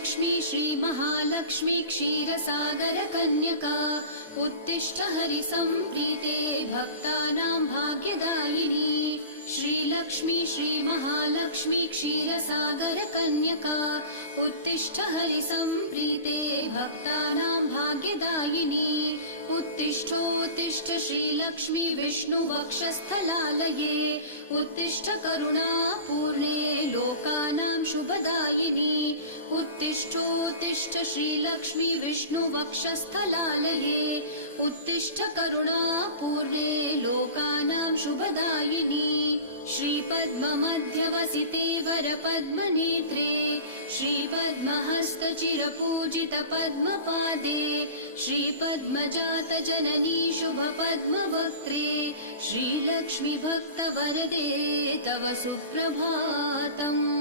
श्रीलक्ष्मी श्रीमहालक्ष्मी क्षीरसागरकन्यका उत्तिष्ठ हरिसम्प्रीते भक्तानां भाग्यदायिनी। श्रीलक्ष्मी श्रीमहालक्ष्मी क्षीरसागरकन्यका उत्तिष्ठ हरिसम्प्रीते भक्तानां भाग्यदायिनी। उत्तिष्ठोत्तिष्ठ श्रीलक्ष्मी विष्णुवक्षस्थलालये उत्तिष्ठ करुणापूर्णे लोकानां शुभदायिनी। उत्तिष्ठोत्तिष्ठ श्रीलक्ष्मी विष्णुवक्षस्थलालये उत्तिष्ठ करुणापूर्णे लोकानां शुभदायिनी। श्रीपद्ममध्यवसिते वरपद्मनेत्रे श्रीपद्महस्तचिरपूजितपद्मपादे श्रीपद्मजातजननी शुभपद्मवक्त्रे श्रीलक्ष्मी भक्तवरदे तव सुप्रभातम्।